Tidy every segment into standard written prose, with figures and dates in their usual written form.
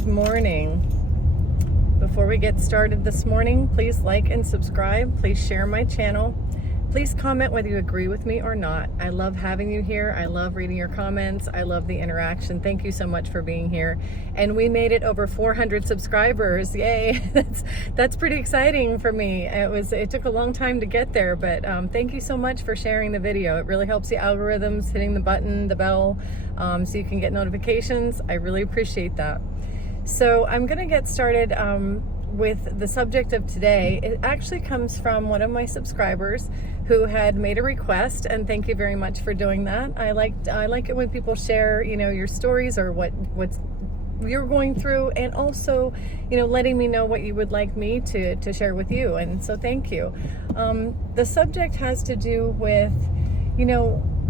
Good morning. Before we get started this morning, please like and subscribe. Please share my channel. Please comment whether you agree with me or not. I love having you here. I love reading your comments. I love the interaction. Thank you so much for being here. And we made it over 400 subscribers. Yay. That's pretty exciting for me. It took a long time to get there, but thank you so much for sharing the video. It really helps the algorithms, hitting the button, the bell, so you can get notifications. I really appreciate that. So I'm going to get started with the subject of today. It actually comes from one of my subscribers who had made a request, and thank you very much for doing that. I like it when people share, your stories or what's you're going through, and also, letting me know what you would like me to share with you. And so thank you. The subject has to do with,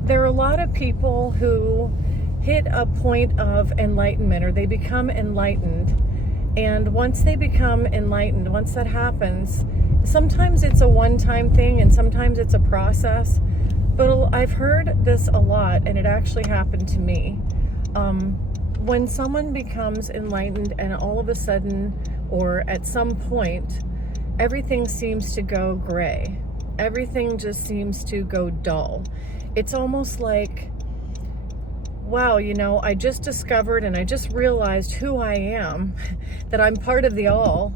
there are a lot of people who hit a point of enlightenment, or they become enlightened. And once they become enlightened, once that happens, sometimes it's a one-time thing and sometimes it's a process. But I've heard this a lot, and it actually happened to me. When someone becomes enlightened and all of a sudden, or at some point, everything seems to go gray. Everything just seems to go dull. It's almost like, wow, I just discovered and I just realized who I am, that I'm part of the all,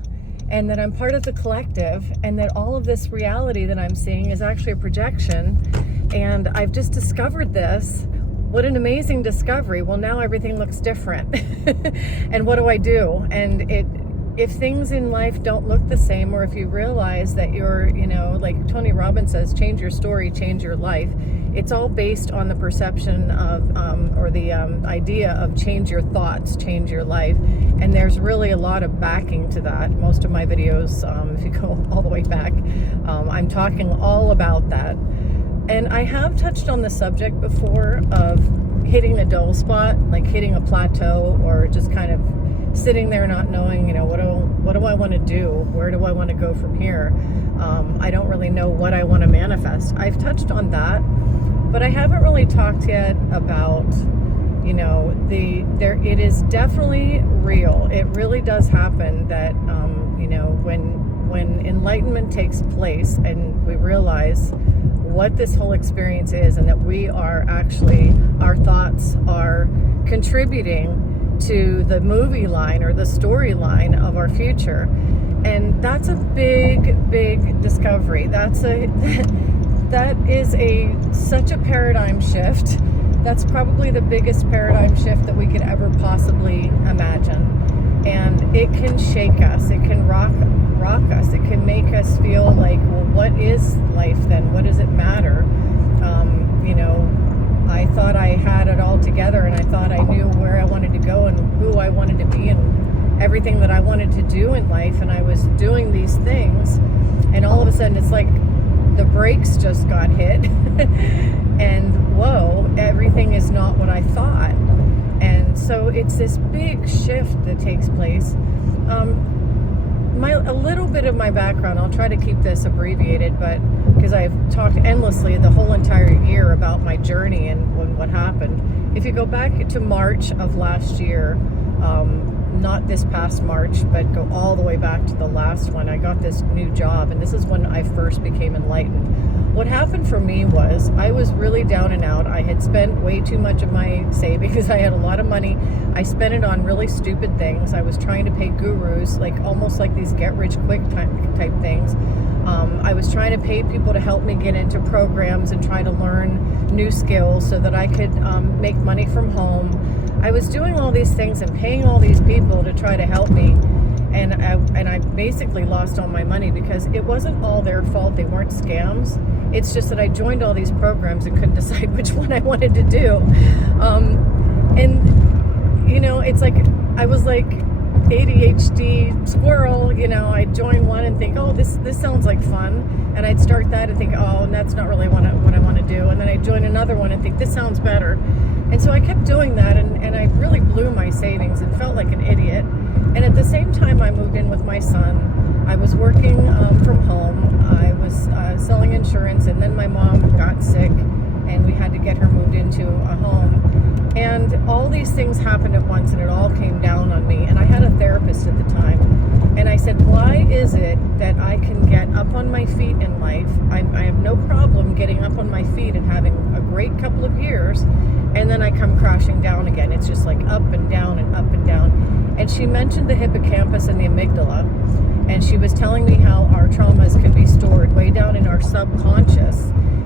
and that I'm part of the collective, and that all of this reality that I'm seeing is actually a projection, and I've just discovered this. What an amazing discovery. Well, now everything looks different. And what do I do? And if things in life don't look the same, or if you realize that you're, like Tony Robbins says, change your story, change your life. It's all based on the perception of, or the idea of change your thoughts, change your life. And there's really a lot of backing to that. Most of my videos, if you go all the way back, I'm talking all about that. And I have touched on the subject before of hitting a dull spot, like hitting a plateau, or just kind of sitting there not knowing, what do I want to do? Where do I want to go from here? I don't really know what I want to manifest. I've touched on that, but I haven't really talked yet about, it is definitely real. It really does happen that, when enlightenment takes place and we realize what this whole experience is, and that we are actually, our thoughts are contributing to the movie line or the storyline of our future. And that's a big, big discovery. That is such a paradigm shift. That's probably the biggest paradigm shift that we could ever possibly imagine. And it can shake us. It can rock us. It can make us feel like, well, what is life then? What does it matter? I thought I had it all together, and I thought I knew where I wanted to go and who I wanted to be and everything that I wanted to do in life. And I was doing these things, and all of a sudden it's like the brakes just got hit and whoa, everything is not what I thought. And so it's this big shift that takes place. A little bit of my background, I'll try to keep this abbreviated, but because I've talked endlessly the whole entire year about my journey and what happened. If you go back to March of last year, not this past March, but go all the way back to the last one, I got this new job, and this is when I first became enlightened. What happened for me was I was really down and out. I had spent way too much of my savings. I had a lot of money. I spent it on really stupid things. I was trying to pay gurus, like almost like these get-rich-quick type things. I was trying to pay people to help me get into programs and try to learn new skills so that I could make money from home. I was doing all these things and paying all these people to try to help me. And I basically lost all my money because it wasn't all their fault. They weren't scams. It's just that I joined all these programs and couldn't decide which one I wanted to do. It's like I was like ADHD squirrel. I'd join one and think, oh, this sounds like fun. And I'd start that and think, oh, and that's not really what I want to do. And then I'd join another one and think, this sounds better. And so I kept doing that, and I really blew my savings and felt like an idiot. And at the same time, I moved in with my son. I was working from home. I was selling insurance, and then my mom got sick, and we had to get her moved into a home. And all these things happened at once, and it all came down on me. And I had a therapist at the time. And I said, why is it that I can get up on my feet in life? I have no problem getting up on my feet and having a great couple of years, and then I come crashing down again. It's just like up and down and up and down. And she mentioned the hippocampus and the amygdala, and she was telling me how our traumas can be stored way down in our subconscious,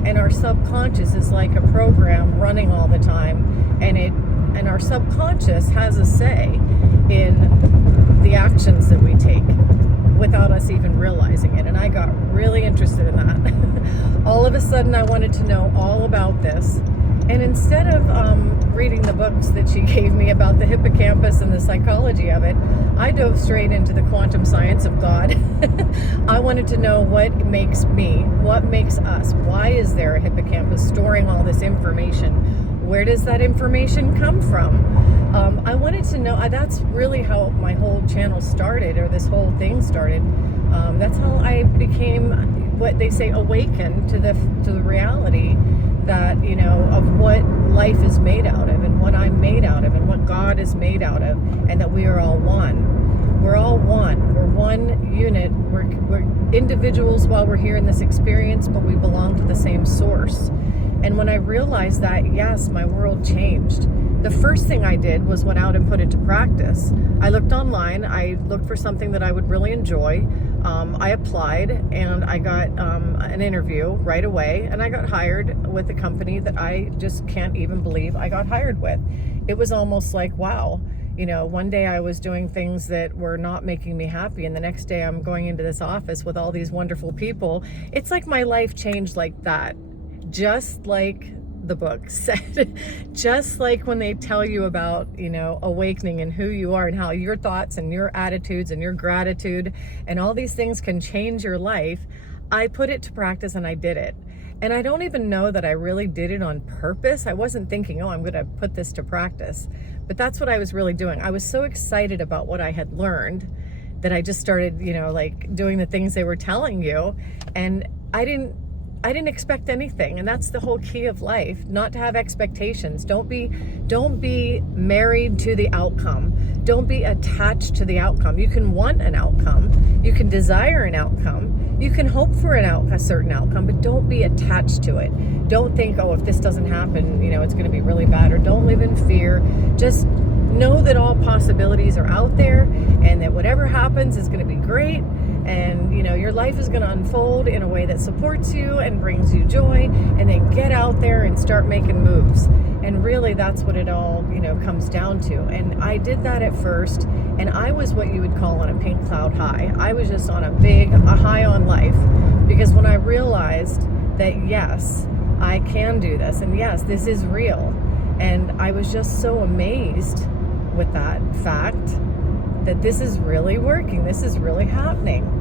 and our subconscious is like a program running all the time, and our subconscious has a say in the actions that we take without us even realizing it. And I got really interested in that. All of a sudden I wanted to know all about this. And instead of reading the books that she gave me about the hippocampus and the psychology of it, I dove straight into the quantum science of God. I wanted to know what makes me, what makes us, why is there a hippocampus storing all this information? Where does that information come from? I wanted to know, that's really how my whole channel started, or this whole thing started. That's how I became, what they say, awakened to the reality that, you know, of what life is made out of, and what I'm made out of, and what God is made out of, and that we are all one. We're all one. We're one unit. We're individuals while we're here in this experience, but we belong to the same source. And when I realized that, yes, my world changed. The first thing I did was went out and put it to practice. I looked online. I looked for something that I would really enjoy. I applied, and I got an interview right away, and I got hired with a company that I just can't even believe I got hired with. It was almost like, wow. You know, one day I was doing things that were not making me happy, and the next day I'm going into this office with all these wonderful people. It's like my life changed like that. Just like the book said, just like when they tell you about, you know, awakening and who you are, and how your thoughts and your attitudes and your gratitude and all these things can change your life. I put it to practice, and I did it. And I don't even know that I really did it on purpose. I wasn't thinking, oh, I'm going to put this to practice. But that's what I was really doing. I was so excited about what I had learned that I just started, you know, like doing the things they were telling you. And I didn't expect anything. And that's the whole key of life, not to have expectations. Don't be married to the outcome. Don't be attached to the outcome. You can want an outcome. You can desire an outcome. You can hope for a certain outcome, but don't be attached to it. Don't think, oh, if this doesn't happen, you know, it's going to be really bad. Or don't live in fear. Just know that all possibilities are out there, and that whatever happens is going to be great. And, you know, your life is going to unfold in a way that supports you and brings you joy. And then get out there and start making moves. And really, that's what it all, you know, comes down to. And I did that at first, and I was what you would call on a pink cloud high. I was just on a high on life, because when I realized that, yes, I can do this, and yes, this is real. And I was just so amazed with that fact that this is really working. This is really happening.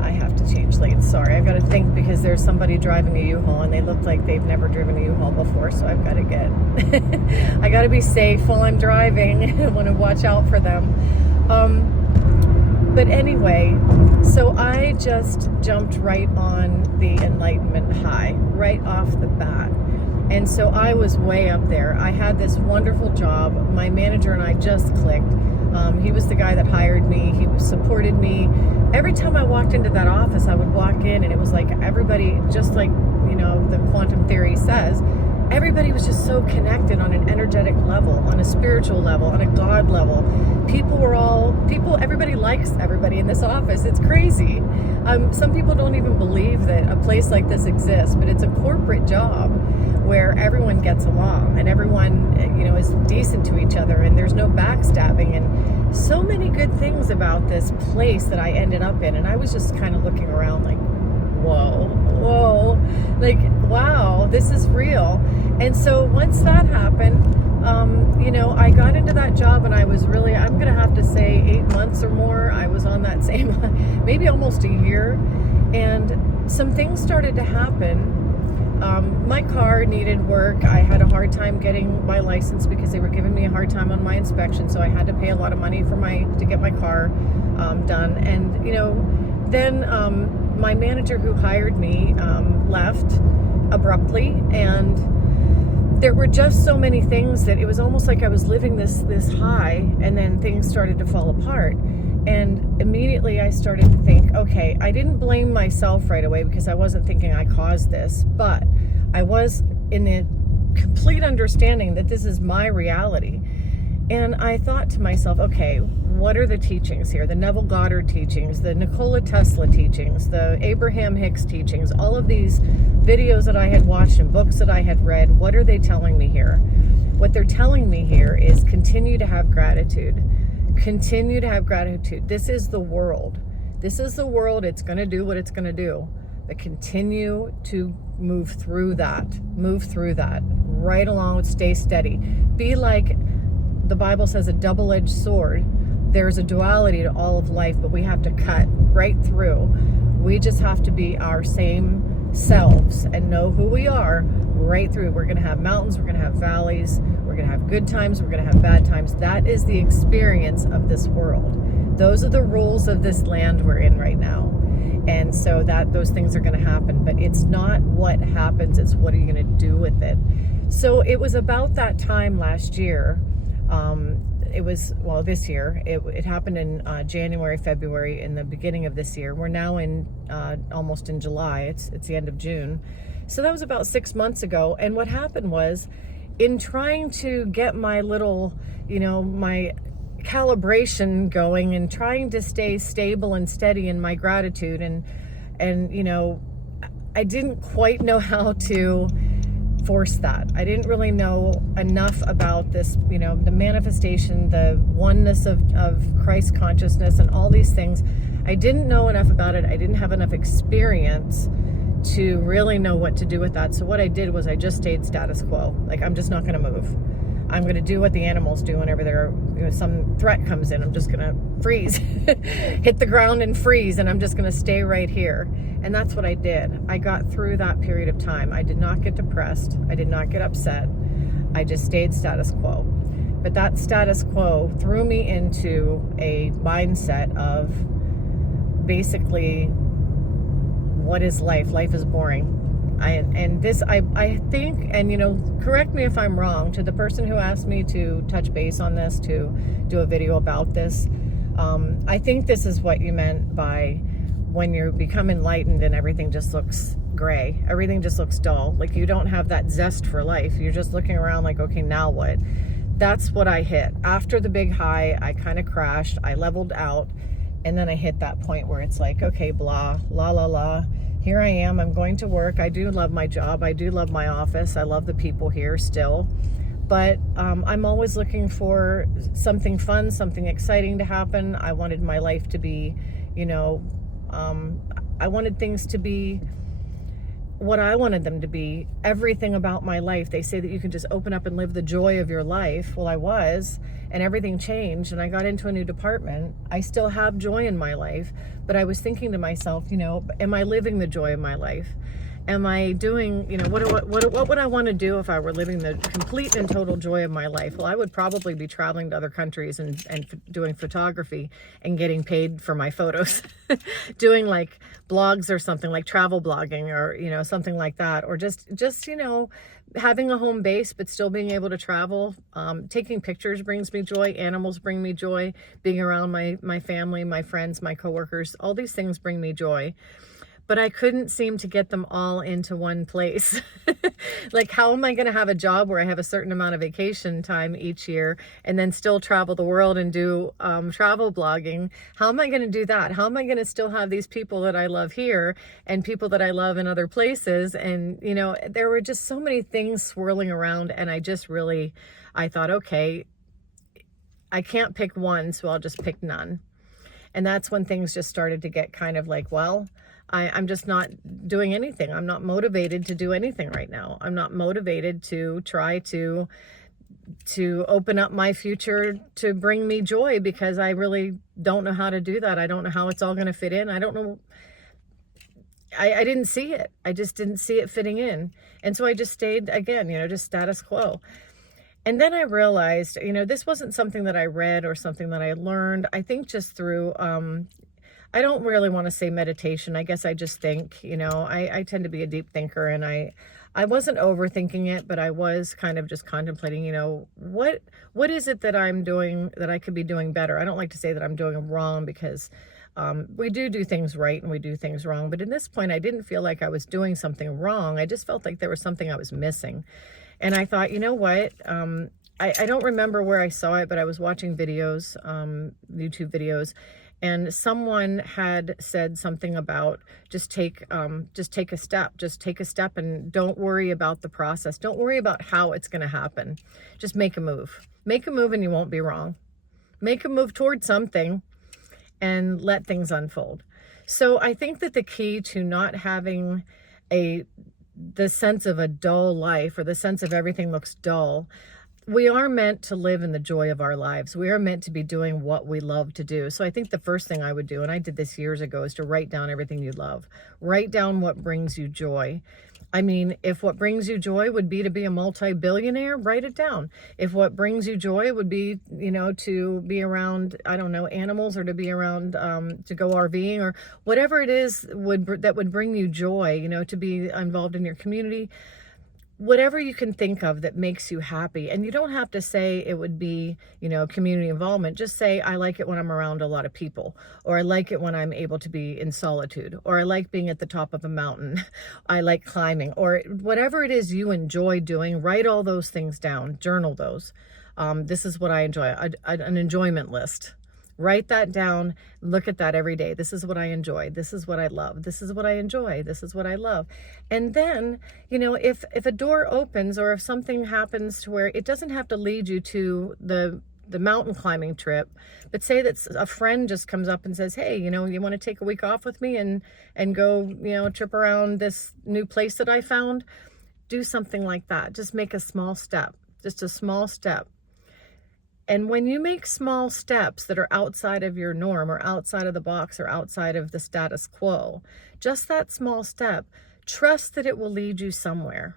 I have to change lanes. Sorry, I've got to think, because there's somebody driving a U-Haul, and they look like they've never driven a U-Haul before, so I've got to I got to be safe while I'm driving. I want to watch out for them. But anyway, so I just jumped right on the enlightenment high, right off the bat. And so I was way up there. I had this wonderful job. My manager and I just clicked. He was the guy that hired me. He supported me. Every time I walked into that office, I would walk in, and it was like everybody, just like, you know, the quantum theory says, everybody was just so connected on an energetic level, on a spiritual level, on a God level. Everybody likes everybody in this office. It's crazy. Some people don't even believe that a place like this exists, but it's a corporate job where everyone gets along, and everyone, you know, is decent to each other, and there's no backstabbing, and so many good things about this place that I ended up in. And I was just kind of looking around like, whoa, like, wow, this is real. And so once that happened, you know, I got into that job, and I was really, I'm going to have to say 8 months or more. I was on that same, maybe almost a year. And some things started to happen. My car needed work. I had a hard time getting my license because they were giving me a hard time on my inspection. So I had to pay a lot of money to get my car done. And, you know, then my manager who hired me left abruptly, and there were just so many things that it was almost like I was living this high, and then things started to fall apart. And immediately I started to think, okay, I didn't blame myself right away because I wasn't thinking I caused this, but I was in the complete understanding that this is my reality. And I thought to myself, okay, what are the teachings here? The Neville Goddard teachings, the Nikola Tesla teachings, the Abraham Hicks teachings, all of these videos that I had watched and books that I had read, what are they telling me here? What they're telling me here is continue to have gratitude. Continue to have gratitude. This is the world. This is the world. It's going to do what it's going to do. But continue to move through that. Move through that. Right along with stay steady. Be like the Bible says, a double-edged sword. There's a duality to all of life, but we have to cut right through. We just have to be our same selves and know who we are right through. We're going to have mountains, we're going to have valleys, we're going to have good times, we're going to have bad times. That is the experience of this world. Those are the rules of this land we're in right now. And so that those things are going to happen, but it's not what happens, it's what are you going to do with it. So it was about that time last year. It was, well, this year, it happened in January, February, in the beginning of this year. We're now in almost in July. It's the end of June. So that was about 6 months ago. And what happened was, in trying to get my little, my calibration going and trying to stay stable and steady in my gratitude, and I didn't quite know how to force that. I didn't really know enough about this, the manifestation, the oneness of Christ consciousness and all these things. I didn't know enough about it. I didn't have enough experience to really know what to do with that. So what I did was I just stayed status quo. Like, I'm just not going to move. I'm going to do what the animals do whenever some threat comes in. I'm just going to freeze, hit the ground and freeze, and I'm just going to stay right here. And that's what I did. I got through that period of time. I did not get depressed. I did not get upset. I just stayed status quo. But that status quo threw me into a mindset of basically, what is life? Life is boring. I think, and correct me if I'm wrong, to the person who asked me to touch base on this, to do a video about this, I think this is what you meant by when you become enlightened and everything just looks gray, everything just looks dull, like you don't have that zest for life. You're just looking around like, okay, now what? That's what I hit. After the big high, I kind of crashed, I leveled out, and then I hit that point where it's like, okay, blah, la, la, la. Here I am, I'm going to work. I do love my job. I do love my office. I love the people here still. But I'm always looking for something fun, something exciting to happen. I wanted my life to be, I wanted things to be what I wanted them to be. Everything about my life. They say that you can just open up and live the joy of your life. Well, I was, and everything changed, and I got into a new department. I still have joy in my life, but I was thinking to myself, am I living the joy of my life? Am I doing, what would I want to do if I were living the complete and total joy of my life? Well, I would probably be traveling to other countries and doing photography and getting paid for my photos, doing like blogs or something, like travel blogging, or, something like that, or just, having a home base, but still being able to travel. Taking pictures brings me joy. Animals bring me joy. Being around my family, my friends, my coworkers, all these things bring me joy. But I couldn't seem to get them all into one place. Like, how am I going to have a job where I have a certain amount of vacation time each year and then still travel the world and do travel blogging? How am I going to do that? How am I going to still have these people that I love here and people that I love in other places? And, there were just so many things swirling around, and I thought, okay, I can't pick one, so I'll just pick none. And that's when things just started to get kind of like, well, I'm just not doing anything. I'm not motivated to do anything right now. I'm not motivated to try to open up my future to bring me joy, because I really don't know how to do that. I don't know how it's all going to fit in. I don't know. I didn't see it. I just didn't see it fitting in. And so I just stayed, again, just status quo. And then I realized, this wasn't something that I read or something that I learned. I think just through, I don't really want to say meditation. I guess I just think, I tend to be a deep thinker, and I wasn't overthinking it, but I was kind of just contemplating, you know, what is it that I'm doing that I could be doing better? I don't like to say that I'm doing wrong, because we do things right and we do things wrong. But at this point, I didn't feel like I was doing something wrong. I just felt like there was something I was missing. And I thought, you know what? I don't remember where I saw it, but I was watching videos, YouTube videos, and someone had said something about just take a step, and don't worry about the process. Don't worry about how it's going to happen. Just make a move. Make a move and you won't be wrong. Make a move towards something and let things unfold. So I think that the key to not having the sense of a dull life, or the sense of everything looks dull, we are meant to live in the joy of our lives. We are meant to be doing what we love to do. So I think the first thing I would do, and I did this years ago, is to write down everything you love. Write down what brings you joy. I mean, if what brings you joy would be to be a multi-billionaire, write it down. If what brings you joy would be, you know, to be around, I don't know, animals, or to be around, to go RVing, or whatever it is that would bring you joy, you know, to be involved in your community, whatever you can think of that makes you happy. And you don't have to say it would be, you know, community involvement. Just say, I like it when I'm around a lot of people, or I like it when I'm able to be in solitude, or I like being at the top of a mountain. I like climbing, or whatever it is you enjoy doing. Write all those things down, journal those. This is what I enjoy, an enjoyment list. Write that down. Look at that every day. This is what I enjoy. This is what I love. This is what I enjoy. This is what I love. And then, you know, if a door opens, or if something happens to where it doesn't have to lead you to the mountain climbing trip, but say that a friend just comes up and says, hey, you know, you want to take a week off with me and go, you know, trip around this new place that I found? Do something like that. Just make a small step, just a small step. And when you make small steps that are outside of your norm, or outside of the box, or outside of the status quo, just that small step, trust that it will lead you somewhere.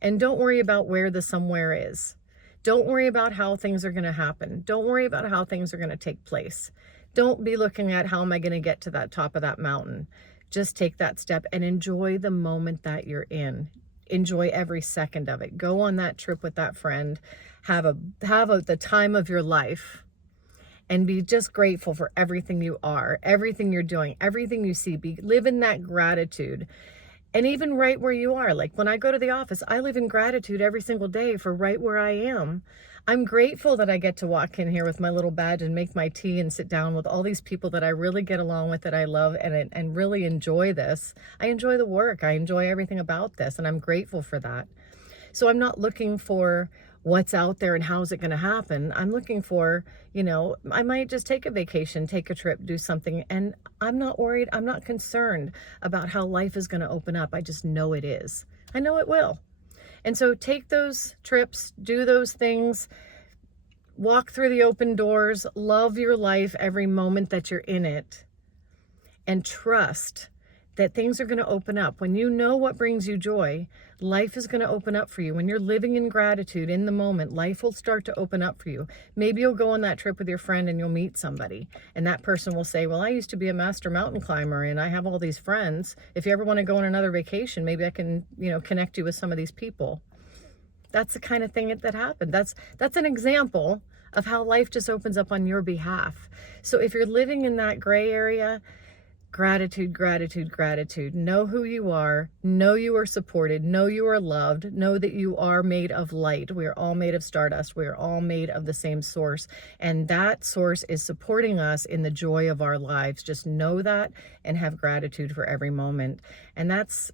And don't worry about where the somewhere is. Don't worry about how things are going to happen. Don't worry about how things are going to take place. Don't be looking at how am I going to get to that top of that mountain. Just take that step and enjoy the moment that you're in. Enjoy every second of it. Go on that trip with that friend. Have the time of your life, and be just grateful for everything you are, everything you're doing, everything you see. Live in that gratitude. And even right where you are, like when I go to the office, I live in gratitude every single day for right where I am. I'm grateful that I get to walk in here with my little badge and make my tea and sit down with all these people that I really get along with, that I love, and really enjoy this. I enjoy the work. I enjoy everything about this, and I'm grateful for that. So I'm not looking for what's out there and how's it going to happen. I'm looking for, you know, I might just take a vacation, take a trip, do something, and I'm not worried. I'm not concerned about how life is going to open up. I just know it is. I know it will. And so take those trips, do those things, walk through the open doors, love your life every moment that you're in it, and trust that things are going to open up. When you know what brings you joy, life is going to open up for you. When you're living in gratitude in the moment, life will start to open up for you. Maybe you'll go on that trip with your friend and you'll meet somebody, and that person will say, well, I used to be a master mountain climber and I have all these friends. If you ever want to go on another vacation, maybe I can, you know, connect you with some of these people. That's the kind of thing that happened. That's an example of how life just opens up on your behalf. So if you're living in that gray area, gratitude, gratitude, gratitude. Know who you are. Know you are supported. Know you are loved. Know that you are made of light. We are all made of stardust. We are all made of the same source. And that source is supporting us in the joy of our lives. Just know that and have gratitude for every moment. And that's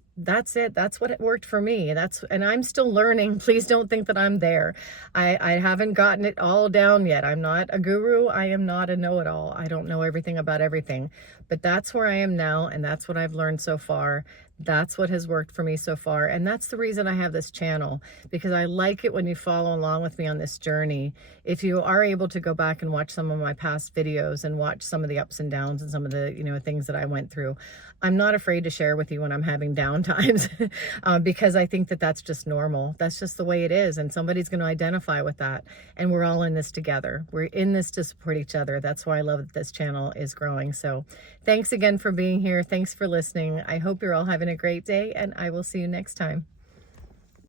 it. That's what it worked for me. And I'm still learning. Please don't think that I'm there. I haven't gotten it all down yet. I'm not a guru. I am not a know-it-all. I don't know everything about everything, but that's where I am now. And that's what I've learned so far. That's what has worked for me so far. And that's the reason I have this channel, because I like it when you follow along with me on this journey. If you are able to go back and watch some of my past videos and watch some of the ups and downs and some of the, you know, things that I went through, I'm not afraid to share with you when I'm having down times because I think that that's just normal. That's just the way it is. And somebody's going to identify with that. And we're all in this together. We're in this to support each other. That's why I love that this channel is growing. So thanks again for being here. Thanks for listening. I hope you're all having a great day, and I will see you next time.